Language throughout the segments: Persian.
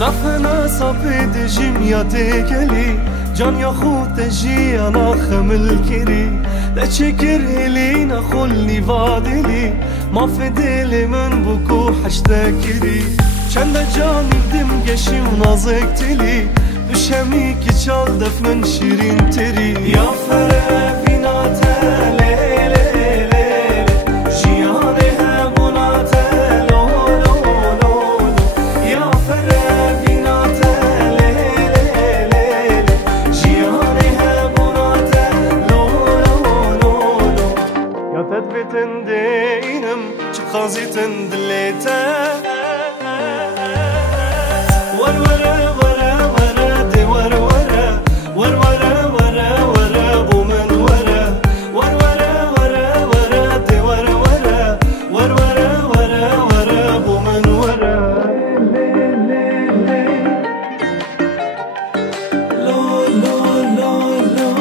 نفنا صبيد جمياتي كلي جان يا خوت جي انا خمل كري لا تشكر هلينا خلني فادلي ما في دلي من بكو حشتكري چند جانی دم گشی و نازکتلی بشمی که چال دف من شیرین تری یا فره بینات تندينم شقازي تندليتا ورورا ورا ورا دي ورورا ورورا ورا ورا بومن ورا ورورا ورا ورا دي ورورا ورورا ورا ورا بومن ورا لو لو لو لو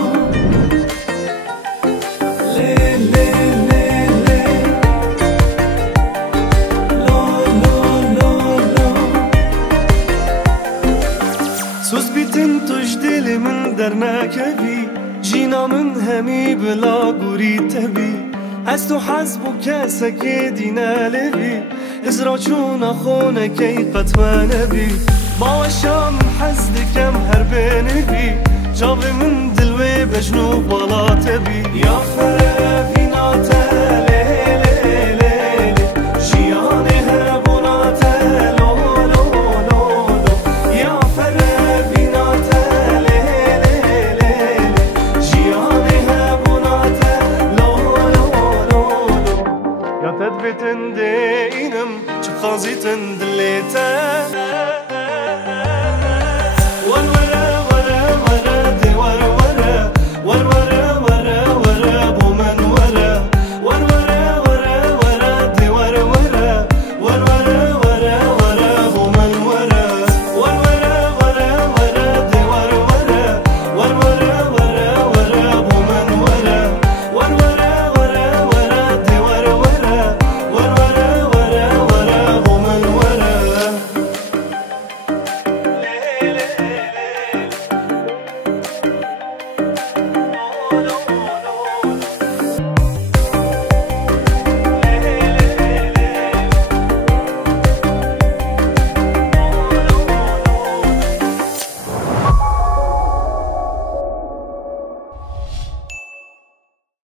سوز بیتن توش دل من در نکبی جینا من همی بلا گوری تبی از تو حزب و کسک دینه لبی ازرا چون خونه کی قطمه نبی با شام حزد کم هر بنبی جاب من دلوی بجنو بالا تبی یا خره بینات تدبتن دينم شقازي تندليتا